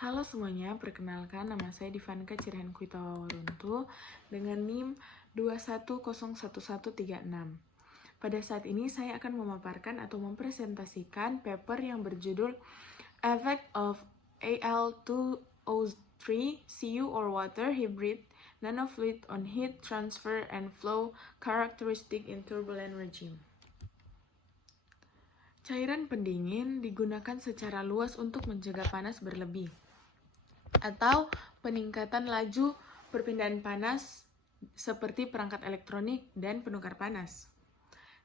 Halo semuanya, perkenalkan nama saya Divanka Cirhen Kuitawaruntu dengan NIM 2101136. Pada saat ini saya akan memaparkan atau mempresentasikan paper yang berjudul Effect of Al2O3 Cu or Water Hybrid Nanofluid on Heat Transfer and Flow Characteristic in Turbulent Regime. Cairan pendingin digunakan secara luas untuk mencegah panas berlebih atau peningkatan laju perpindahan panas seperti perangkat elektronik dan penukar panas.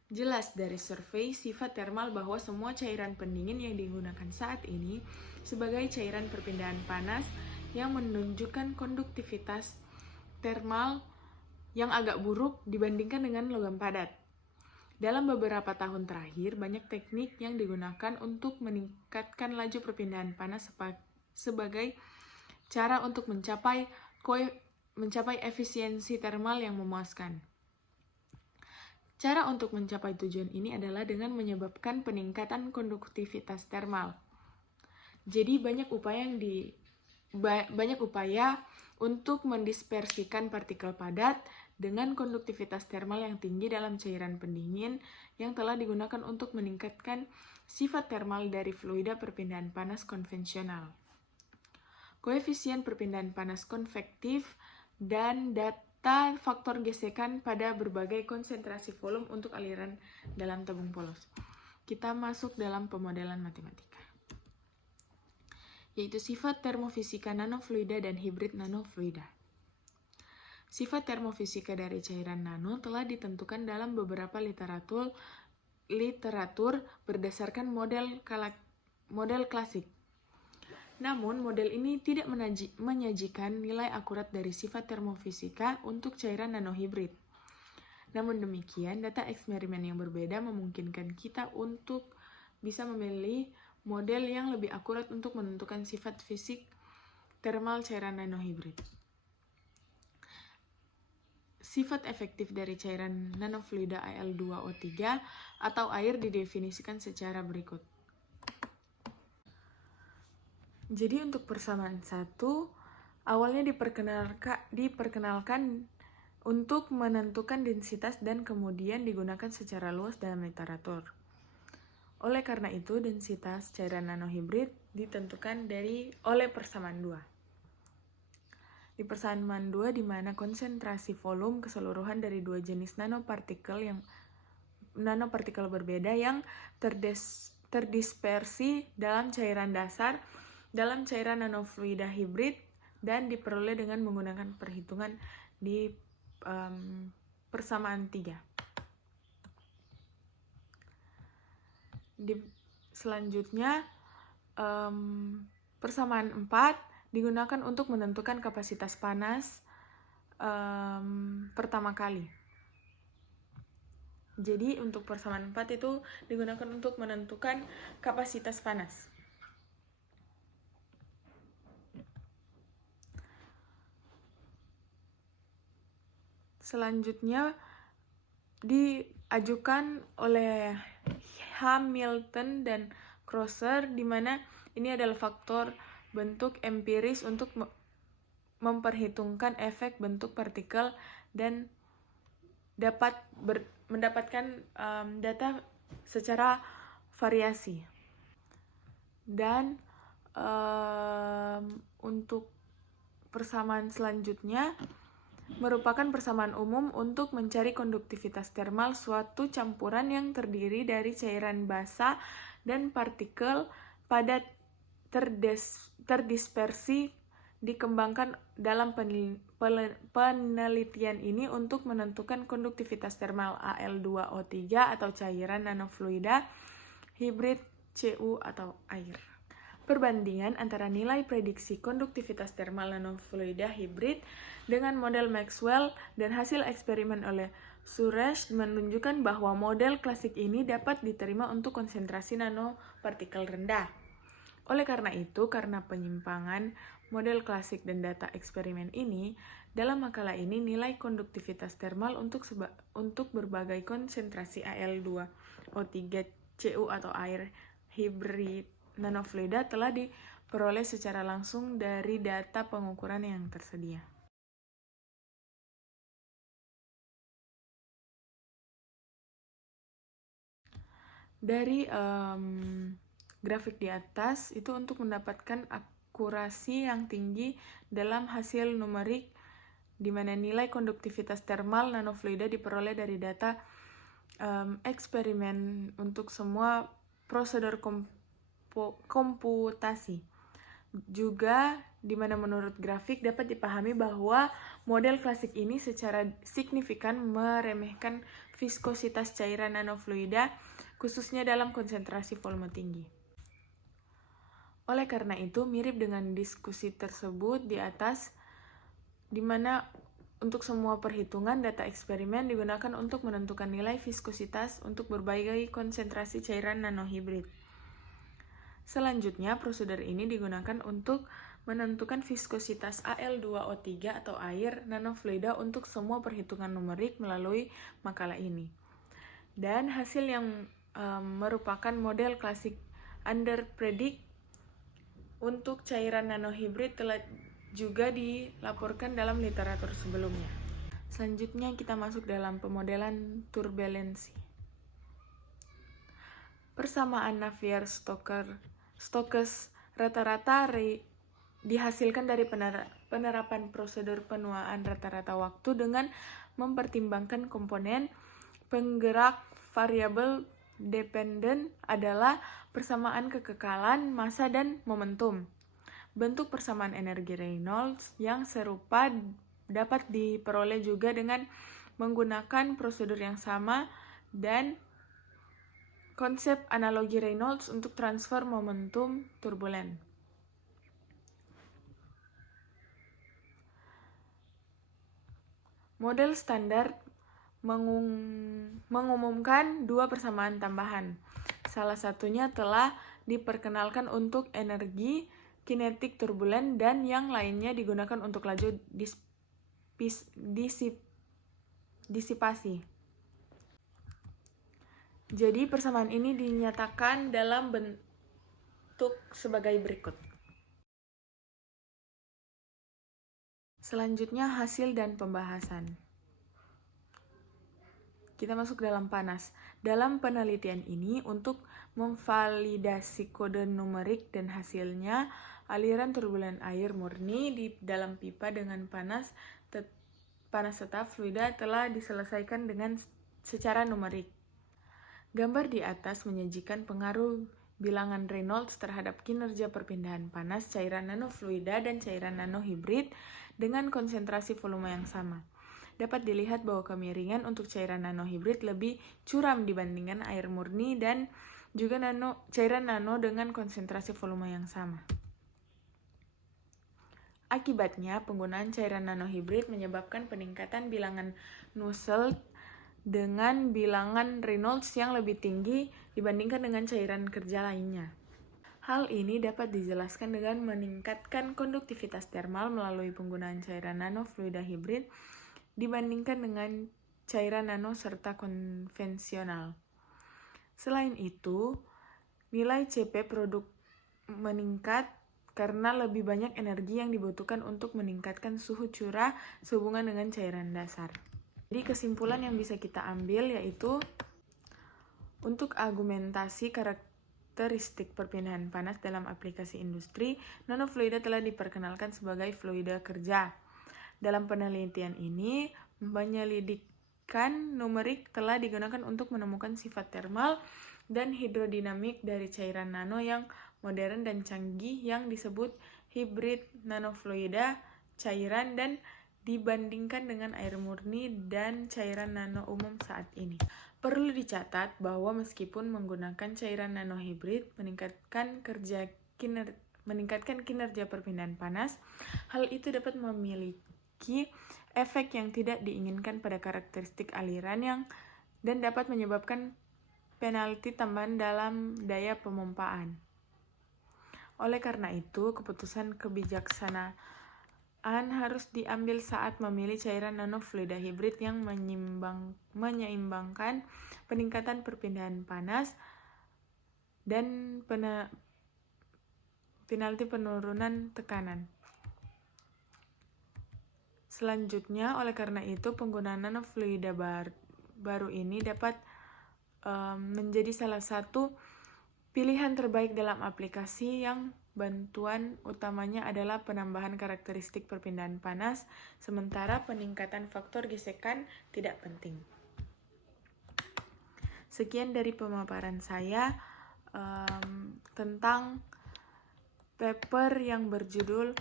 Jelas dari survei sifat termal bahwa semua cairan pendingin yang digunakan saat ini sebagai cairan perpindahan panas yang menunjukkan konduktivitas termal yang agak buruk dibandingkan dengan logam padat. Dalam beberapa tahun terakhir, banyak teknik yang digunakan untuk meningkatkan laju perpindahan panas sebagai cara untuk mencapai efisiensi termal yang memuaskan. Cara untuk mencapai tujuan ini adalah dengan menyebabkan peningkatan konduktivitas termal. Jadi banyak upaya untuk mendispersikan partikel padat dengan konduktivitas termal yang tinggi dalam cairan pendingin yang telah digunakan untuk meningkatkan sifat termal dari fluida perpindahan panas konvensional, koefisien perpindahan panas konvektif, dan data faktor gesekan pada berbagai konsentrasi volume untuk aliran dalam tabung polos. Kita masuk dalam pemodelan matematika, yaitu sifat termofisika nanofluida dan hibrid nanofluida. Sifat termofisika dari cairan nano telah ditentukan dalam beberapa literatur berdasarkan model klasik. Namun, model ini tidak menyajikan nilai akurat dari sifat termofisika untuk cairan nanohibrid. Namun demikian, data eksperimen yang berbeda memungkinkan kita untuk bisa memilih model yang lebih akurat untuk menentukan sifat fisik termal cairan nanohibrid. Sifat efektif dari cairan nanofluida Al2O3 atau air didefinisikan secara berikut. Jadi untuk persamaan 1, awalnya diperkenalkan untuk menentukan densitas dan kemudian digunakan secara luas dalam literatur. Oleh karena itu, densitas cairan nanohibrid ditentukan oleh persamaan 2. Di persamaan 2 di mana konsentrasi volume keseluruhan dari dua jenis nanopartikel berbeda yang terdispersi dalam cairan dasar dalam cairan nanofluida hibrid dan diperoleh dengan menggunakan perhitungan di persamaan 3. Selanjutnya, persamaan 4 digunakan untuk menentukan kapasitas panas pertama kali. Jadi untuk persamaan 4 itu digunakan untuk menentukan kapasitas panas. Selanjutnya diajukan oleh Hamilton dan Crosser, di mana ini adalah faktor bentuk empiris untuk memperhitungkan efek bentuk partikel dan dapat mendapatkan data secara variasi. Dan untuk persamaan selanjutnya merupakan persamaan umum untuk mencari konduktivitas termal suatu campuran yang terdiri dari cairan basa dan partikel padat terdispersi. Dikembangkan dalam penelitian ini untuk menentukan konduktivitas termal Al2O3 atau cairan nanofluida hibrid Cu atau air. Perbandingan antara nilai prediksi konduktivitas termal nanofluida hibrid dengan model Maxwell dan hasil eksperimen oleh Suresh menunjukkan bahwa model klasik ini dapat diterima untuk konsentrasi nanopartikel rendah. Oleh karena itu, karena penyimpangan model klasik dan data eksperimen ini, dalam makalah ini nilai konduktivitas termal untuk berbagai konsentrasi Al2O3 Cu atau air hibrid nanofluida telah diperoleh secara langsung dari data pengukuran yang tersedia. Dari grafik di atas itu untuk mendapatkan akurasi yang tinggi dalam hasil numerik di mana nilai konduktivitas termal nanofluida diperoleh dari data eksperimen untuk semua prosedur komputasi. Juga di mana menurut grafik dapat dipahami bahwa model klasik ini secara signifikan meremehkan viskositas cairan nanofluida khususnya dalam konsentrasi volume tinggi. Oleh karena itu, mirip dengan diskusi tersebut di atas, di mana untuk semua perhitungan data eksperimen digunakan untuk menentukan nilai viskositas untuk berbagai konsentrasi cairan nanohibrid. Selanjutnya, prosedur ini digunakan untuk menentukan viskositas Al2O3 atau air nanofluida untuk semua perhitungan numerik melalui makalah ini. Dan hasil yang merupakan model klasik underpredict untuk cairan nanohibrid telah juga dilaporkan dalam literatur sebelumnya. Selanjutnya kita masuk dalam pemodelan turbulensi. Persamaan Navier-Stokes rata-rata dihasilkan dari penerapan prosedur penuaan rata-rata waktu dengan mempertimbangkan komponen penggerak variabel dependen adalah persamaan kekekalan, massa, dan momentum. Bentuk persamaan energi Reynolds yang serupa dapat diperoleh juga dengan menggunakan prosedur yang sama dan konsep analogi Reynolds untuk transfer momentum turbulen. Model standar mengumumkan dua persamaan tambahan. Salah satunya telah diperkenalkan untuk energi kinetik turbulen dan yang lainnya digunakan untuk laju disipasi. Jadi persamaan ini dinyatakan dalam bentuk sebagai berikut. Selanjutnya hasil dan pembahasan. Kita masuk dalam panas. Dalam penelitian ini, untuk memvalidasi kode numerik dan hasilnya, aliran turbulen air murni di dalam pipa dengan panas tetap fluida telah diselesaikan dengan secara numerik. Gambar di atas menyajikan pengaruh bilangan Reynolds terhadap kinerja perpindahan panas cairan nanofluida dan cairan nanohibrid dengan konsentrasi volume yang sama. Dapat dilihat bahwa kemiringan untuk cairan nanohibrid lebih curam dibandingkan air murni dan juga cairan nano dengan konsentrasi volume yang sama. Akibatnya, penggunaan cairan nanohibrid menyebabkan peningkatan bilangan Nusselt dengan bilangan Reynolds yang lebih tinggi dibandingkan dengan cairan kerja lainnya. Hal ini dapat dijelaskan dengan meningkatkan konduktivitas termal melalui penggunaan cairan nanofluida hibrid dibandingkan dengan cairan nano serta konvensional. Selain itu, nilai CP produk meningkat karena lebih banyak energi yang dibutuhkan untuk meningkatkan suhu curah sehubungan dengan cairan dasar. Jadi kesimpulan yang bisa kita ambil yaitu untuk argumentasi karakteristik perpindahan panas dalam aplikasi industri, nanofluida telah diperkenalkan sebagai fluida kerja. Dalam penelitian ini, penyelidikan numerik telah digunakan untuk menemukan sifat termal dan hidrodinamik dari cairan nano yang modern dan canggih yang disebut hibrid nanofluida cairan dan dibandingkan dengan air murni dan cairan nano umum saat ini. Perlu dicatat bahwa meskipun menggunakan cairan nanohibrid meningkatkan kinerja perpindahan panas, hal itu dapat memiliki efek yang tidak diinginkan pada karakteristik aliran dan dapat menyebabkan penalti tambahan dalam daya pemompaan. Oleh karena itu, keputusan kebijaksanaan harus diambil saat memilih cairan nanofluida hibrid yang menyeimbangkan peningkatan perpindahan panas dan penalti penurunan tekanan. Selanjutnya, oleh karena itu, penggunaan nanofluida baru ini dapat menjadi salah satu pilihan terbaik dalam aplikasi yang bantuan utamanya adalah penambahan karakteristik perpindahan panas, sementara peningkatan faktor gesekan tidak penting. Sekian dari pemaparan saya tentang paper yang berjudul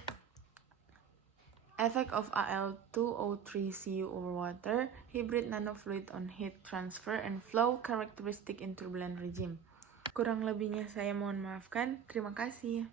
Effect of Al2O3 CO over Water, Hybrid Nanofluid on Heat Transfer and Flow Characteristic in Turbulent Regime. Kurang lebihnya saya mohon maafkan. Terima kasih.